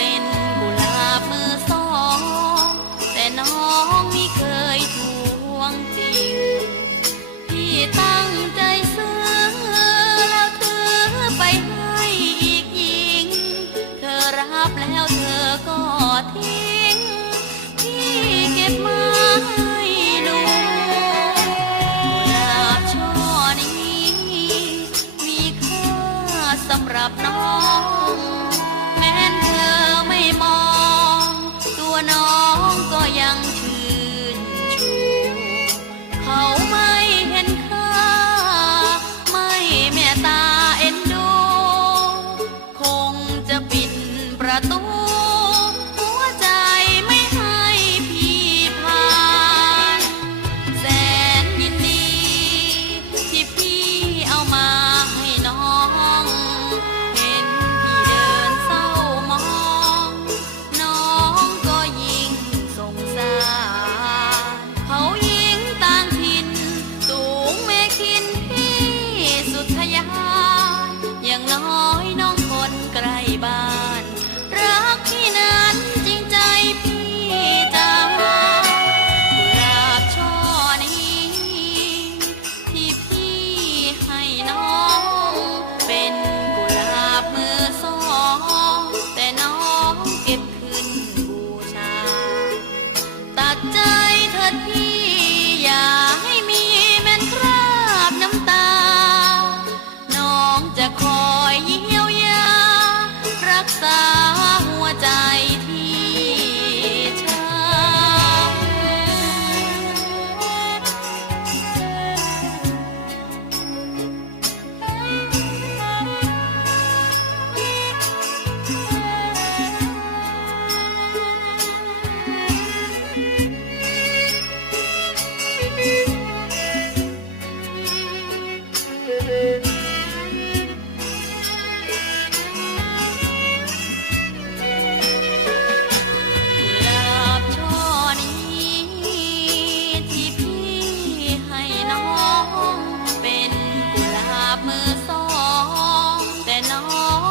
เป็นกุหลาบมือสอง แต่น้องไม่เคยทวงจริง พี่ตั้งใจซื้อ แล้วเธอไปให้อีกหญิง เธอรับแล้วเธอก็ทิ้ง พี่เก็บมาให้ลูกกุหลาบช่อนี้ มีค่าสำหรับน้อง no.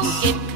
won't get